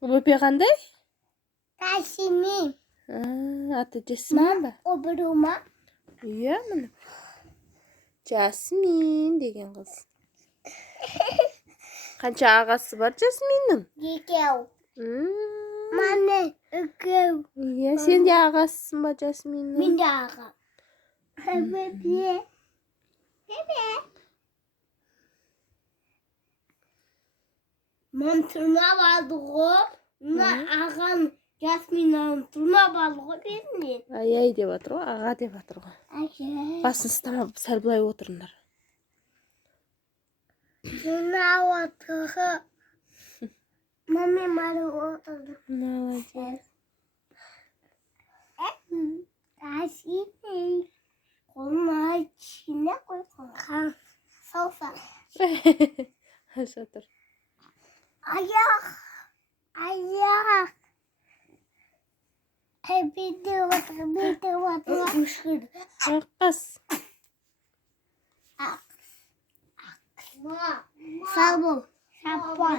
Бөпе қандай? Жасмин. Аты Жасмин ба? Обырума. Иә, міне. Жасмин деген қыз. Қанша ағасы бар Жасминнің? Екеу. Мане, екеу. Иә, сен де ағасысың ба Жасминнің? Мен де аға. Бөпе. Мен тырнап алды ғой. Ағам Жасминнің тырнап алды ғой бетіне. Ай деп жатыр ғой, аға деп жатыр ғой. Басын ұстамап сәл былай отырыңдар. Тырнап отыр. Маме мары отырды. Молодец. Жасмин. Қолына ішіне қойған. Софа. Жатыр. Аяқ. Бетіп отыр. Үшкірді. Аққас. Сабыл. Шаппан.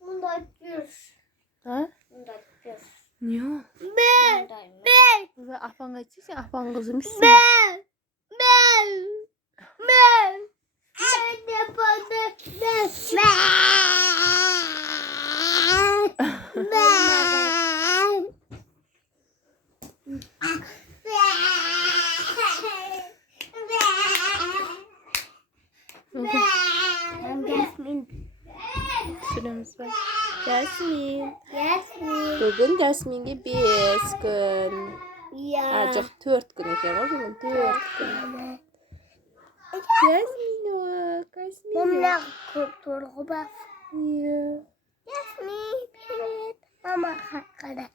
Мұндай пеш. Не о? Бәл. Апаңға айтсың, сен апаң қыз емессің. Сүреміз ба? Жасмин. Бүгін Жасминге 5 күн. Жоқ, 4 күн екен ғой бүгін, 4 күн. Жасминок, Жасминок. Мамна көп тұрғы ба? Иә. Жасмин, привет. Мама қаққада.